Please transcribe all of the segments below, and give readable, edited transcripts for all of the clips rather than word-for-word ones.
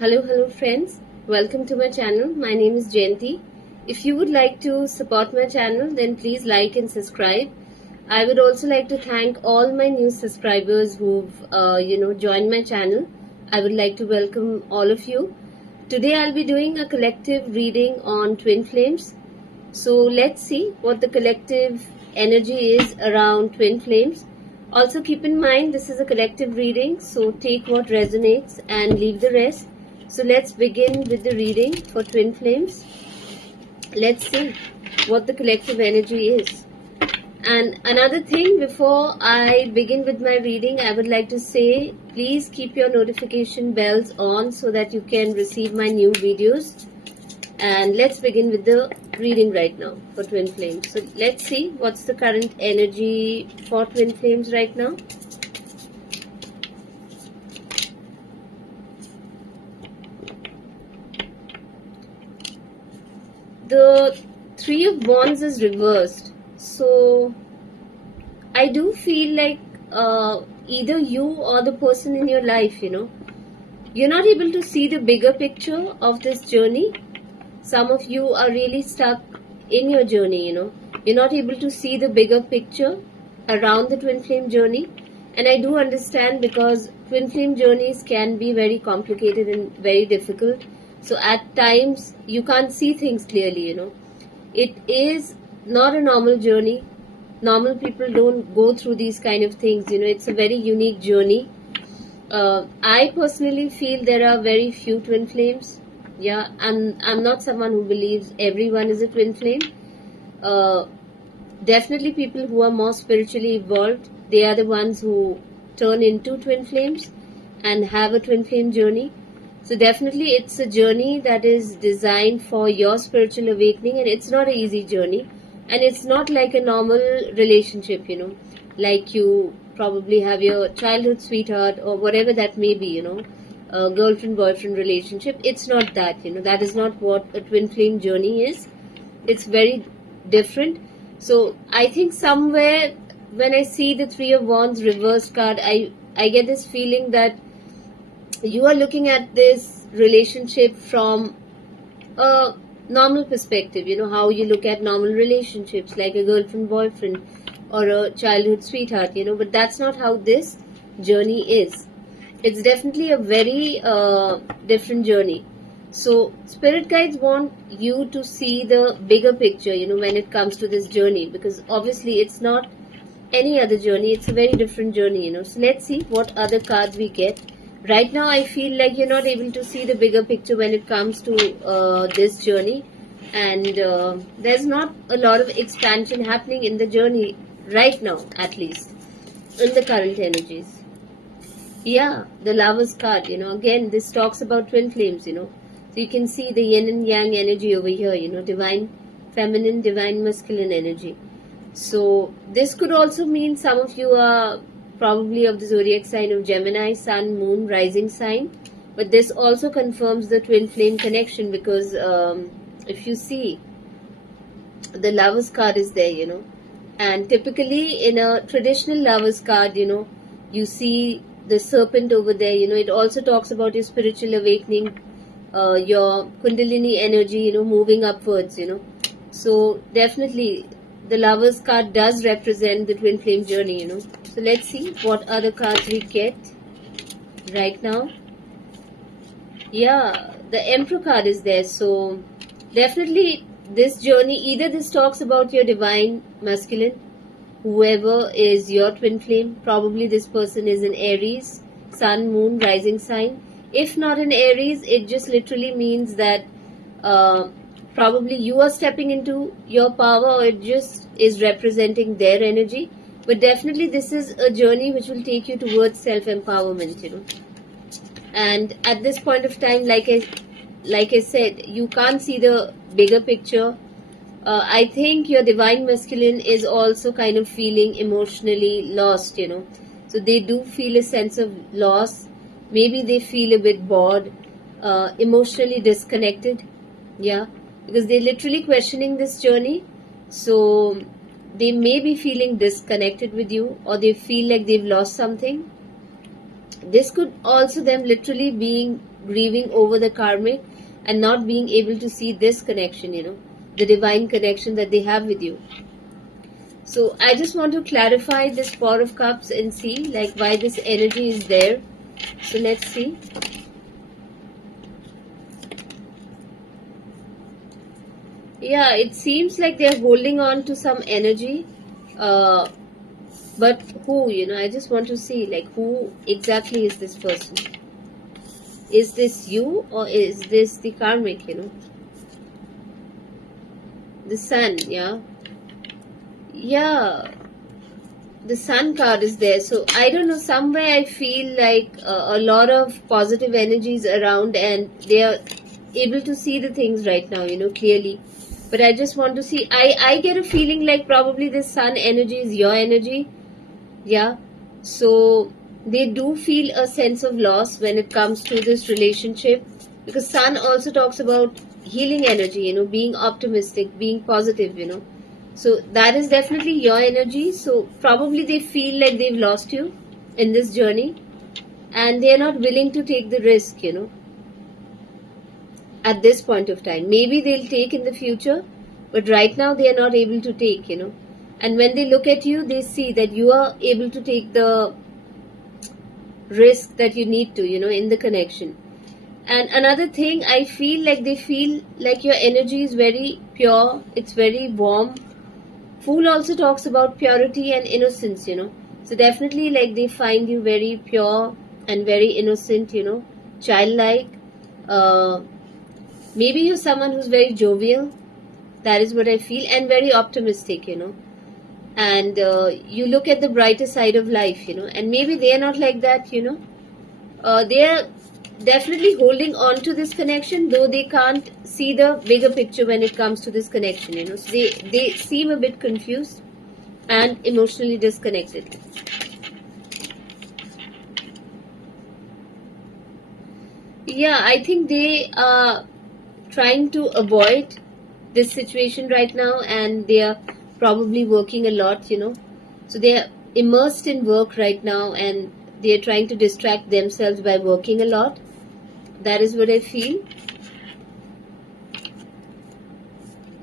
Hello friends. Welcome to my channel. My name is Jayanti. If you would like to support my channel, then please like and subscribe. I would also like to thank all my new subscribers who've joined my channel. I would like to welcome all of you. Today I'll be doing a collective reading on twin flames. So let's see what the collective energy is around twin flames. Also keep in mind this is a collective reading, so take what resonates and leave the rest. So let's begin with the reading for twin flames. Let's see what the collective energy is. And another thing, before I begin with my reading, I would like to say please keep your notification bells on so that you can receive my new videos. And let's begin with the reading right now for twin flames. So let's see what's the current energy for twin flames right now. The Three of Wands is reversed. So I do feel like either you or the person in your life, you're not able to see the bigger picture of this journey. Some of you are really stuck in your journey, You're not able to see the bigger picture around the twin flame journey. And I do understand, because twin flame journeys can be very complicated and very difficult. So at times you can't see things clearly, It is not a normal journey. Normal people don't go through these kind of things, It's a very unique journey. I personally feel there are very few twin flames. Yeah, I'm not someone who believes everyone is a twin flame. Definitely people who are more spiritually evolved, they are the ones who turn into twin flames and have a twin flame journey. So definitely it's a journey that is designed for your spiritual awakening, and it's not an easy journey. And it's not like a normal relationship, like you probably have your childhood sweetheart or whatever that may be, a girlfriend-boyfriend relationship. It's not that, that is not what a twin flame journey is. It's very different. So I think somewhere when I see the Three of Wands reversed card, I get this feeling that you are looking at this relationship from a normal perspective, how you look at normal relationships like a girlfriend boyfriend or a childhood sweetheart, but that's not how this journey is. It's definitely a very different journey. So spirit guides want you to see the bigger picture, when it comes to this journey, because obviously it's not any other journey, it's a very different journey, So let's see what other cards we get. Right now I feel like you're not able to see the bigger picture when it comes to this journey, and there's not a lot of expansion happening in the journey right now, at least in the current energies. Yeah, the Lovers card, again this talks about twin flames, so you can see the yin and yang energy over here, divine feminine, divine masculine energy. So this could also mean some of you are probably of the zodiac sign of Gemini, sun, moon, rising sign. But this also confirms the twin flame connection, because if you see, the Lovers card is there, and typically in a traditional Lovers card, you see the serpent over there, it also talks about your spiritual awakening, your Kundalini energy, moving upwards, So definitely the Lovers card does represent the twin flame journey, So let's see what other cards we get right now. Yeah, the Emperor card is there. So definitely this journey, either this talks about your divine masculine, whoever is your twin flame. Probably this person is in Aries, sun, moon, rising sign. If not in Aries, it just literally means that probably you are stepping into your power, or it just is representing their energy. But definitely this is a journey which will take you towards self-empowerment, And at this point of time, like I said, you can't see the bigger picture. I think your divine masculine is also kind of feeling emotionally lost, So they do feel a sense of loss. Maybe they feel a bit bored, emotionally disconnected. Yeah, because they're literally questioning this journey. So they may be feeling disconnected with you, or they feel like they've lost something. This could also them literally grieving over the karmic and not being able to see this connection, the divine connection that they have with you. So I just want to clarify this Four of Cups and see like why this energy is there. So let's see. Yeah, it seems like they're holding on to some energy. But who, I just want to see like who exactly is this person. Is this you or is this the karmic, The Sun, yeah. Yeah, the Sun card is there. So I don't know, somewhere I feel like a lot of positive energies around and they are able to see the things right now, clearly. But I just want to see, I get a feeling like probably this Sun energy is your energy. Yeah. So they do feel a sense of loss when it comes to this relationship, because Sun also talks about healing energy, being optimistic, being positive, So that is definitely your energy. So probably they feel like they've lost you in this journey and they are not willing to take the risk, at this point of time. Maybe they'll take in the future, but right now they are not able to take, And when they look at you, they see that you are able to take the risk that you need to, in the connection. And another thing, I feel like they feel like your energy is very pure, it's very warm. Fool also talks about purity and innocence, So definitely like they find you very pure and very innocent, childlike. Maybe you're someone who's very jovial. That is what I feel. And very optimistic, And you look at the brighter side of life, And maybe they are not like that, They are definitely holding on to this connection, though they can't see the bigger picture when it comes to this connection, So they seem a bit confused and emotionally disconnected. Yeah, I think they are trying to avoid this situation right now and they are probably working a lot, So they are immersed in work right now and they are trying to distract themselves by working a lot. That is what I feel.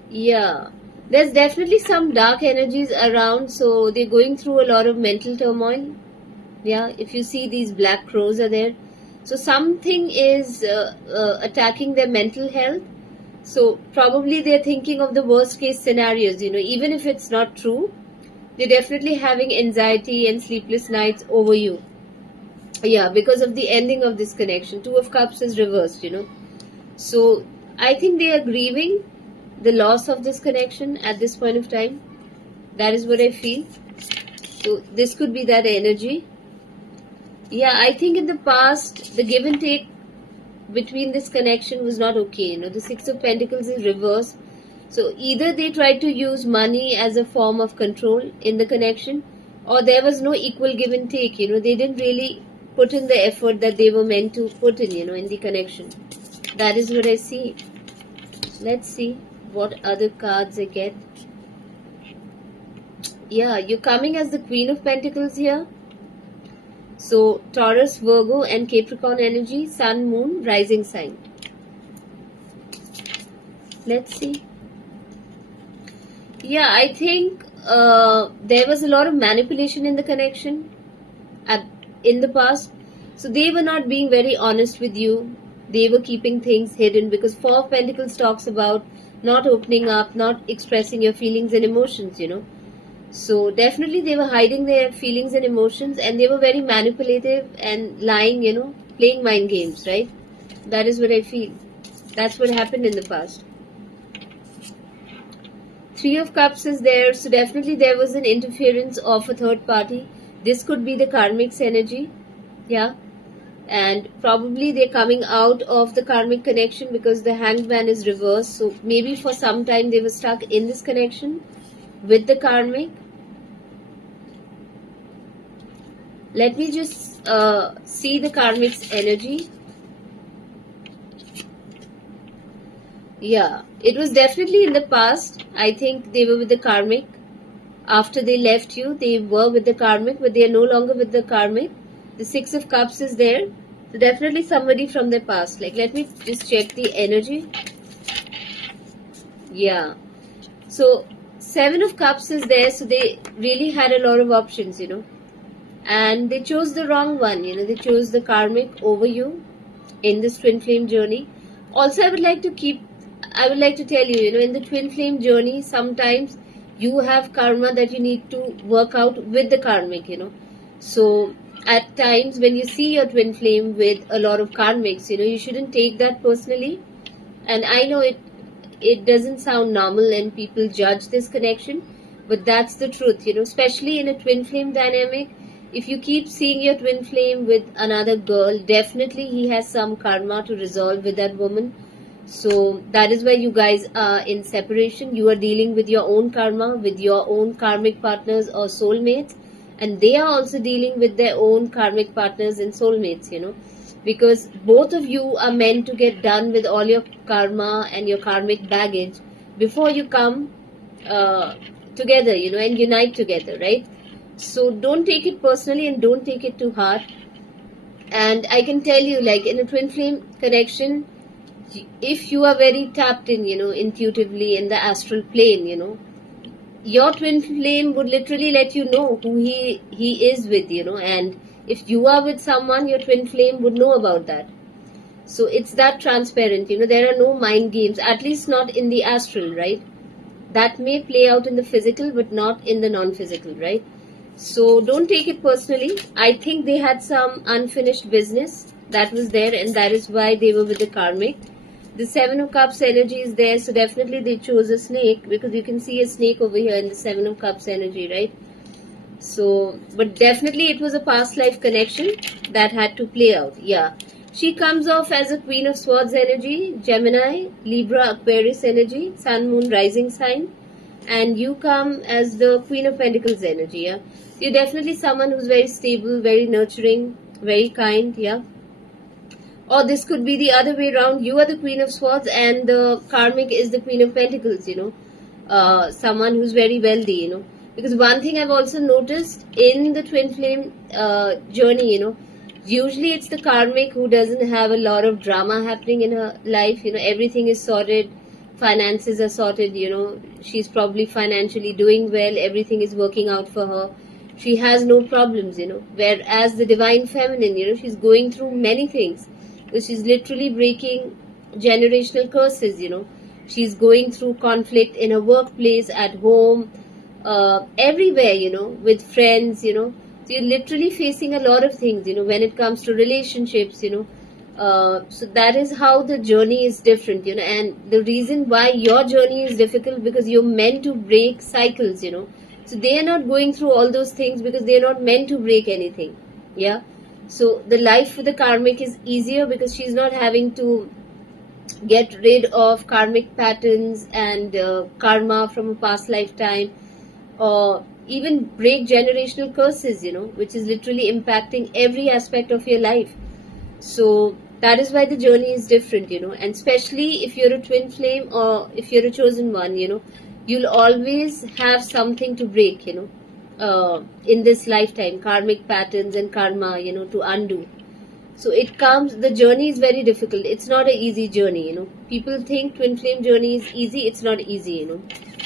Yeah, there's definitely some dark energies around, so they're going through a lot of mental turmoil. Yeah, if you see these black crows are there. So something is attacking their mental health. So probably they're thinking of the worst case scenarios, even if it's not true. They're definitely having anxiety and sleepless nights over you. Yeah, because of the ending of this connection. Two of Cups is reversed, So I think they are grieving the loss of this connection at this point of time. That is what I feel. So this could be that energy. Yeah, I think in the past, the give and take between this connection was not okay. The Six of Pentacles is reversed. So either they tried to use money as a form of control in the connection, or there was no equal give and take. They didn't really put in the effort that they were meant to put in, in the connection. That is what I see. Let's see what other cards I get. Yeah, you're coming as the Queen of Pentacles here. So Taurus, Virgo and Capricorn energy, Sun, Moon, rising sign. Let's see. Yeah, I think there was a lot of manipulation in the connection in the past. So they were not being very honest with you. They were keeping things hidden because Four of Pentacles talks about not opening up, not expressing your feelings and emotions, So definitely they were hiding their feelings and emotions and they were very manipulative and lying, playing mind games, right? That is what I feel. That's what happened in the past. Three of Cups is there, so definitely there was an interference of a third party. This could be the karmic's energy, yeah. And probably they're coming out of the karmic connection because the Hanged Man is reversed. So maybe for some time they were stuck in this connection with the karmic. Let me just see the karmic's energy. Yeah, it was definitely in the past. I think they were with the karmic. After they left you, they were with the karmic, but they are no longer with the karmic. The Six of Cups is there. So definitely somebody from the past. Like, let me just check the energy. Yeah. So 7 of Cups is there. So they really had a lot of options, and they chose the wrong one. They chose the karmic over you in this twin flame journey. Also, I would like to tell you, in the twin flame journey, sometimes you have karma that you need to work out with the karmic. So at times when you see your twin flame with a lot of karmics, you shouldn't take that personally. And I know it doesn't sound normal and people judge this connection, but that's the truth, especially in a twin flame dynamic. If you keep seeing your twin flame with another girl, definitely he has some karma to resolve with that woman. So that is why you guys are in separation. You are dealing with your own karma, with your own karmic partners or soulmates, and they are also dealing with their own karmic partners and soulmates, because both of you are meant to get done with all your karma and your karmic baggage before you come together, and unite together, right? So don't take it personally and don't take it to heart. And I can tell you, like, in a twin flame connection, if you are very tapped in, intuitively in the astral plane, your twin flame would literally let you know who he is with, and if you are with someone, your twin flame would know about that. So it's that transparent, there are no mind games, at least not in the astral, right? That may play out in the physical, but not in the non-physical, right? So don't take it personally. I think they had some unfinished business that was there, and that is why they were with the karmic. The 7 of Cups energy is there, so definitely they chose a snake, because you can see a snake over here in the 7 of Cups energy, right? So, but definitely it was a past life connection that had to play out. Yeah. She comes off as a Queen of Swords energy, Gemini, Libra, Aquarius energy, Sun, Moon, Rising sign. And you come as the Queen of Pentacles energy, yeah. So you're definitely someone who's very stable, very nurturing, very kind, yeah. Or this could be the other way around. You are the Queen of Swords and the karmic is the Queen of Pentacles, someone who's very wealthy, Because one thing I've also noticed in the twin flame journey, usually it's the karmic who doesn't have a lot of drama happening in her life, everything is sorted, finances are sorted, she's probably financially doing well, everything is working out for her. She has no problems, whereas the divine feminine, she's going through many things. She's literally breaking generational curses, She's going through conflict in her workplace, at home, everywhere, with friends, So you're literally facing a lot of things, when it comes to relationships, so that is how the journey is different, and the reason why your journey is difficult, because you're meant to break cycles, So they are not going through all those things because they are not meant to break anything, yeah. So the life for the karmic is easier because she's not having to get rid of karmic patterns and karma from a past lifetime, or even break generational curses, which is literally impacting every aspect of your life. So that is why the journey is different, and especially if you're a twin flame or if you're a chosen one, you'll always have something to break, in this lifetime, karmic patterns and karma, to undo. So the journey is very difficult. It's not an easy journey, People think twin flame journey is easy. It's not easy,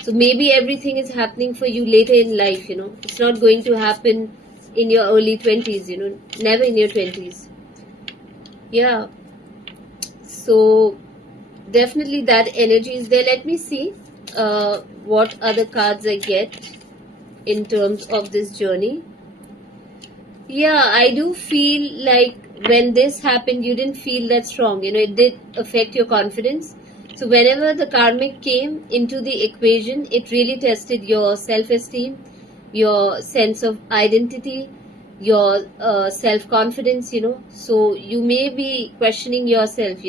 So maybe everything is happening for you later in life, It's not going to happen in your early 20s, Never in your 20s. Yeah. So definitely that energy is there. Let me see what other cards I get in terms of this journey. Yeah, I do feel like when this happened, you didn't feel that strong. It did affect your confidence. So whenever the karmic came into the equation, it really tested your self-esteem, your sense of identity, your self-confidence, So you may be questioning yourself,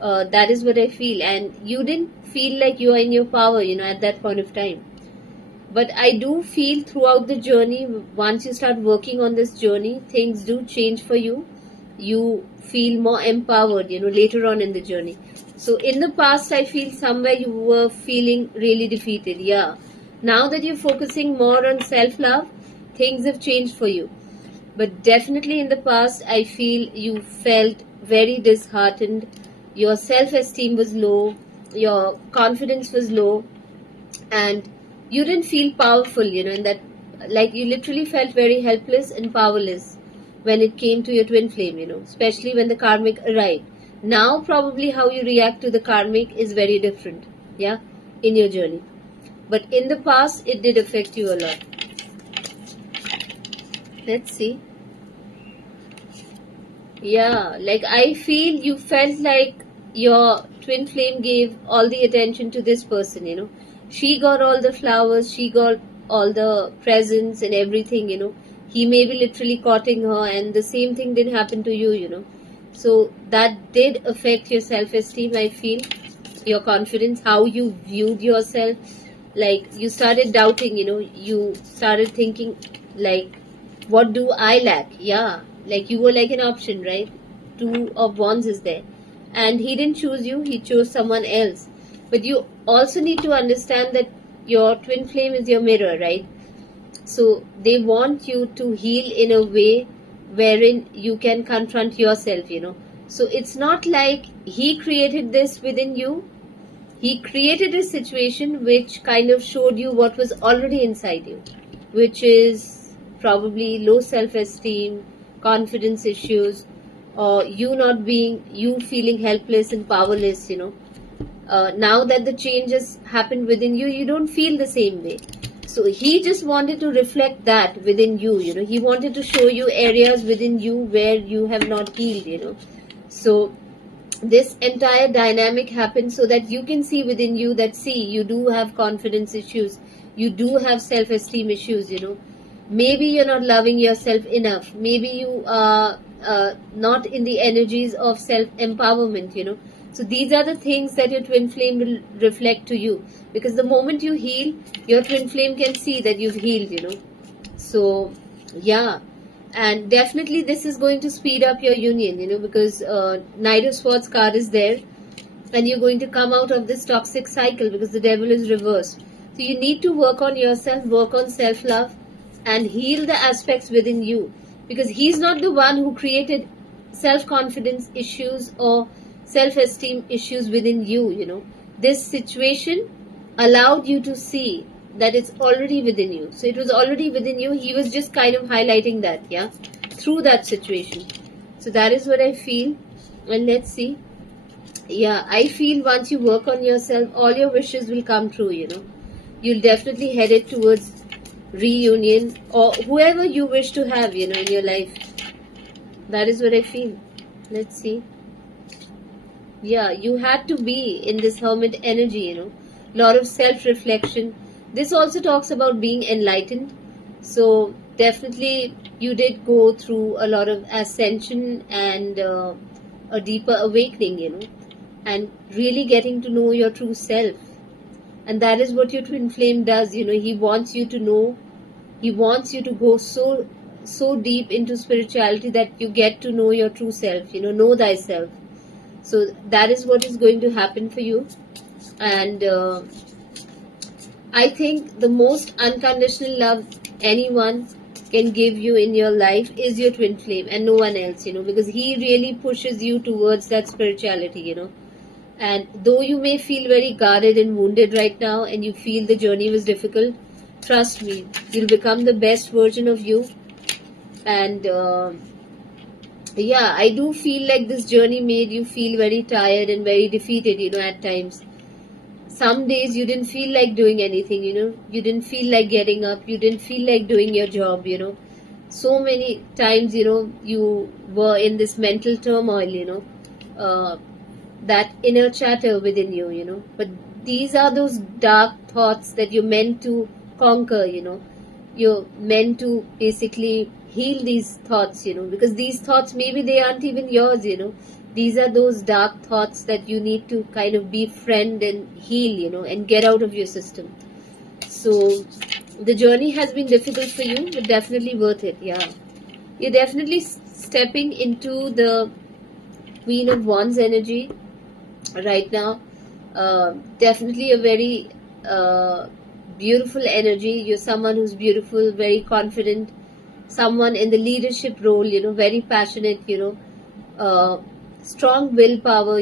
that is what I feel. And you didn't feel like you are in your power, at that point of time. But I do feel throughout the journey, once you start working on this journey, things do change for you. You feel more empowered, later on in the journey. So in the past, I feel somewhere you were feeling really defeated. Yeah. Now that you're focusing more on self-love, things have changed for you. But definitely in the past, I feel you felt very disheartened. Your self-esteem was low, your confidence was low, and you didn't feel powerful, in that, like, you literally felt very helpless and powerless when it came to your twin flame, especially when the karmic arrived. Now, probably how you react to the karmic is very different, yeah, in your journey. But in the past, it did affect you a lot. Let's see. Yeah, like I feel you felt like your twin flame gave all the attention to this person. She got all the flowers, she got all the presents and everything. He may be literally courting her, and the same thing did happen to you. So that did affect your self esteem, I feel, your confidence, how you viewed yourself. Like you started doubting, you started thinking, like, what do I lack? Yeah, like you were like an option, right? Two of wands is there, and he didn't choose you, he chose someone else. But you also need to understand that your twin flame is your mirror, right? So they want you to heal in a way wherein you can confront yourself. So it's not like he created this within you, he created a situation which kind of showed you what was already inside you, which is probably low self esteem, confidence issues, or you feeling helpless and powerless. Now that the change has happened within you, you don't feel the same way. So he just wanted to reflect that within you. He wanted to show you areas within you where you have not healed. So this entire dynamic happens so that you can see within you that, see, you do have confidence issues, you do have self-esteem issues. Maybe you're not loving yourself enough, maybe you are not in the energies of self-empowerment. So these are the things that your twin flame will reflect to you, because the moment you heal, your twin flame can see that you've healed. So yeah, and definitely this is going to speed up your union, because Knight of Swords card is there, and you're going to come out of this toxic cycle because the devil is reversed. So you need to work on yourself, work on self-love, and heal the aspects within you, because he's not the one who created self-confidence issues or self-esteem issues within you. This situation allowed you to see that it's already within you. So it was already within you. He was just kind of highlighting that, yeah, through that situation. So that is what I feel. And let's see. Yeah, I feel once you work on yourself, all your wishes will come true. You'll definitely head it towards reunion or whoever you wish to have, in your life. That is what I feel. Let's see. Yeah, you had to be in this hermit energy. Lot of self-reflection. This also talks about being enlightened. So definitely you did go through a lot of ascension and a deeper awakening, and really getting to know your true self. And that is what your twin flame does. He wants you to know, he wants you to go so deep into spirituality that you get to know your true self, know thyself. So that is what is going to happen for you. And I think the most unconditional love anyone can give you in your life is your twin flame and no one else, because he really pushes you towards that spirituality. And though you may feel very guarded and wounded right now, and you feel the journey was difficult, trust me, you'll become the best version of you. And yeah, I do feel like this journey made you feel very tired and very defeated, at times. Some days you didn't feel like doing anything, you didn't feel like getting up, you didn't feel like doing your job. So many times, you were in this mental turmoil, that inner chatter within you. But these are those dark thoughts that you're meant to conquer. You're meant to basically heal these thoughts, because these thoughts, maybe they aren't even yours. These are those dark thoughts that you need to kind of befriend and heal, and get out of your system. So the journey has been difficult for you, but definitely worth it. Yeah, you're definitely stepping into the Queen of Wands energy right now. Definitely a very beautiful energy. You're someone who's beautiful, very confident, someone in the leadership role, very passionate, strong willpower,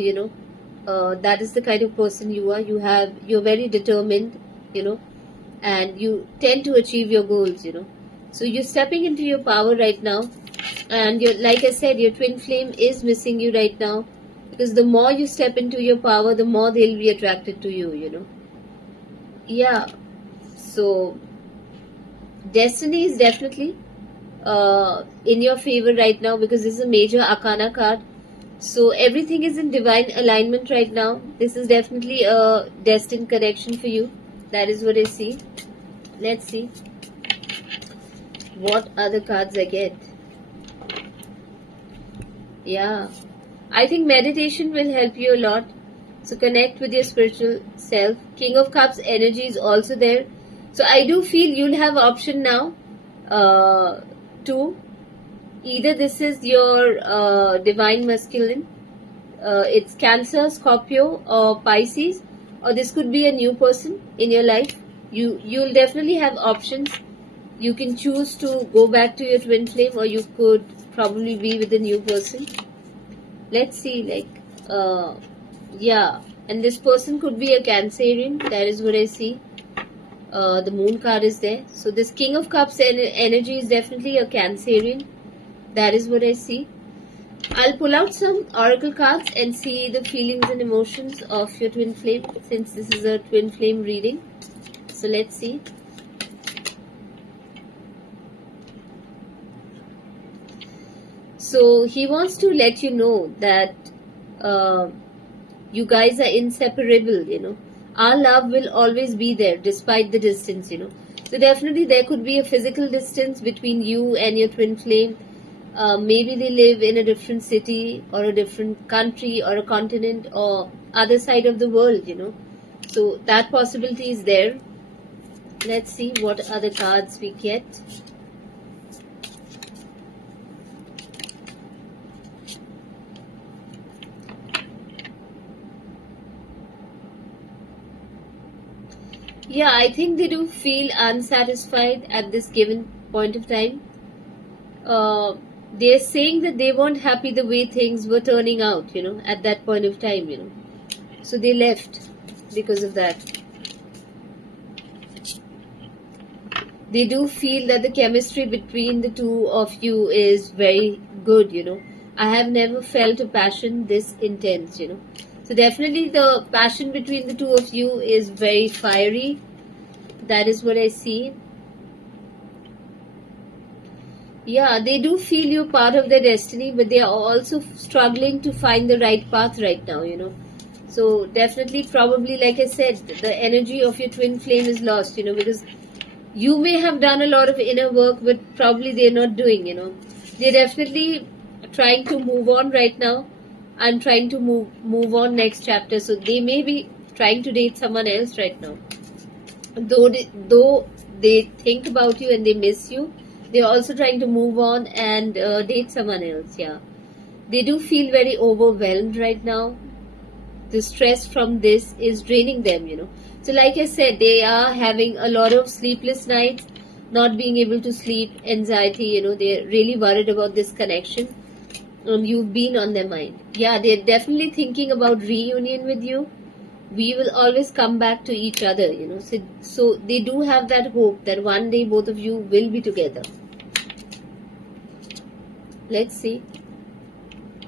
that is the kind of person you are. You're very determined, and you tend to achieve your goals, so you're stepping into your power right now. And like I said, your twin flame is missing you right now, because the more you step into your power, the more they'll be attracted to you, yeah. So destiny is definitely in your favor right now, because this is a major arcana card. So everything is in divine alignment right now. This is definitely a destined connection for you. That is what I see. Let's see what other cards I get. Yeah, I think meditation will help you a lot. So connect with your spiritual self. King of Cups energy is also there. So I do feel you'll have option now to either this is your divine masculine, it's Cancer, Scorpio or Pisces, or this could be a new person in your life. You'll definitely have options. You can choose to go back to your twin flame, or you could probably be with a new person. Let's see, yeah, and this person could be a Cancerian. That is what I see. The moon card is there. So this King of Cups energy is definitely a Cancerian. That is what I see. I'll pull out some oracle cards and see the feelings and emotions of your twin flame, since this is a twin flame reading. So let's see. So he wants to let you know that you guys are inseparable, Our love will always be there despite the distance, So definitely there could be a physical distance between you and your twin flame. Maybe they live in a different city or a different country or a continent or other side of the world, So that possibility is there. Let's see what other cards we get. Yeah, I think they do feel unsatisfied at this given point of time. They're saying that they weren't happy the way things were turning out, at that point of time, So they left because of that. They do feel that the chemistry between the two of you is very good, I have never felt a passion this intense, So definitely the passion between the two of you is very fiery. That is what I see. Yeah, they do feel you're part of their destiny, but they are also struggling to find the right path right now, So definitely, probably, like I said, the energy of your twin flame is lost, because you may have done a lot of inner work, but probably they're not doing, They're definitely trying to move on right now. I'm trying to move on next chapter, so they may be trying to date someone else right now. Though they think about you and they miss you, they're also trying to move on and date someone else. Yeah, they do feel very overwhelmed right now. The stress from this is draining them, So like I said, they are having a lot of sleepless nights, not being able to sleep, anxiety, they're really worried about this connection. You've been on their mind. Yeah, they're definitely thinking about reunion with you. We will always come back to each other, So they do have that hope that one day both of you will be together. Let's see.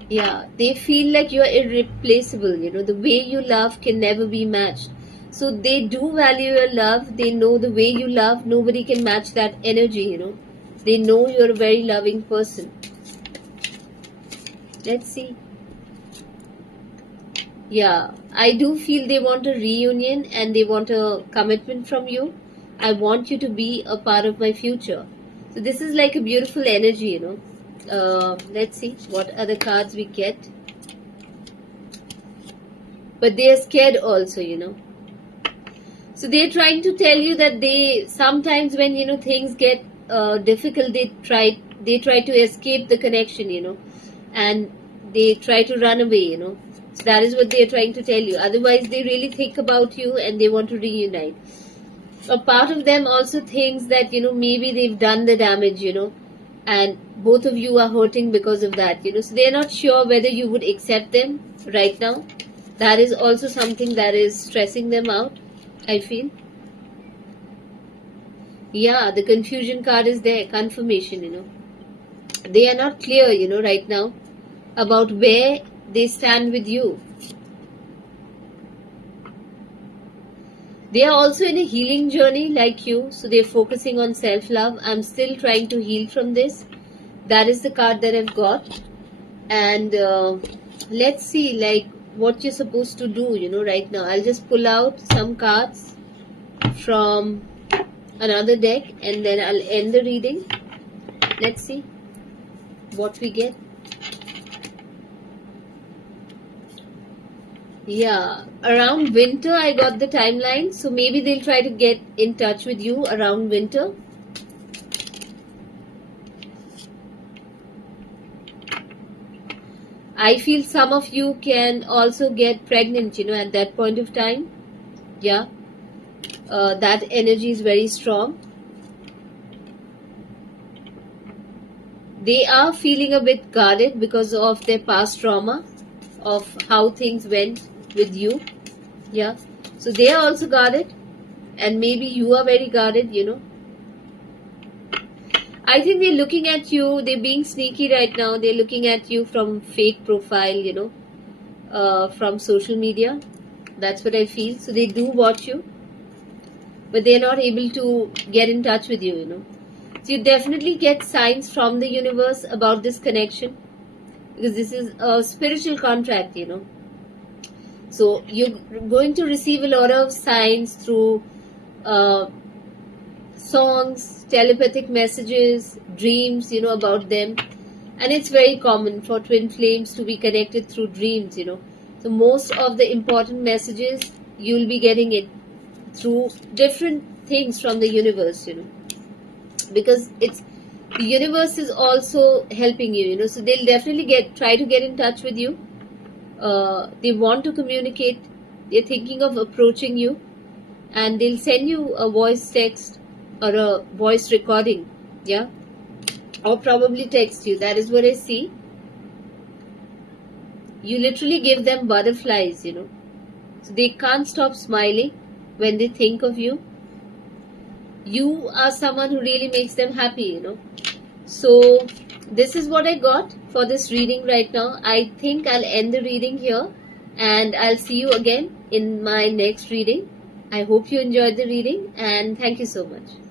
Yeah, they feel like you're irreplaceable, The way you love can never be matched. So they do value your love. They know the way you love, nobody can match that energy, They know you're a very loving person. Let's see. Yeah, I do feel they want a reunion and they want a commitment from you. I want you to be a part of my future. So this is like a beautiful energy, Let's see what other cards we get. But they are scared also, So they're trying to tell you that they sometimes when things get difficult, they try to escape the connection, and they try to run away, So that is what they are trying to tell you. Otherwise, they really think about you and they want to reunite. A part of them also thinks that maybe they've done the damage, and both of you are hurting because of that, so they're not sure whether you would accept them right now. That is also something that is stressing them out, I feel. Yeah, the confusion card is there, confirmation. They are not clear, right now about where they stand with you. They are also in a healing journey like you, so they're focusing on self-love. I'm still trying to heal from this. That is the card that I've got. And let's see, like, what you're supposed to do, right now. I'll just pull out some cards from another deck and then I'll end the reading. Let's see what we get. Yeah, around winter I got the timeline, so maybe they'll try to get in touch with you around winter. I feel some of you can also get pregnant, at that point of time. Yeah, that energy is very strong. They are feeling a bit guarded because of their past trauma, of how things went with you. Yeah, so they are also guarded, and maybe you are very guarded. I think they're looking at you, they're being sneaky right now. They're looking at you from fake profile, from social media. That's what I feel. So they do watch you, but they're not able to get in touch with you. So you definitely get signs from the universe about this connection, because this is a spiritual contract. So you're going to receive a lot of signs through songs, telepathic messages, dreams, about them. And it's very common for twin flames to be connected through dreams. So most of the important messages you'll be getting it through different things from the universe, because the universe is also helping you, so they'll definitely try to get in touch with you. They want to communicate, they're thinking of approaching you, and they'll send you a voice text or a voice recording, yeah, or probably text you. That is what I see. You literally give them butterflies, so they can't stop smiling when they think of you. You are someone who really makes them happy, So this is what I got for this reading right now. I think I'll end the reading here, and I'll see you again in my next reading. I hope you enjoyed the reading, and thank you so much.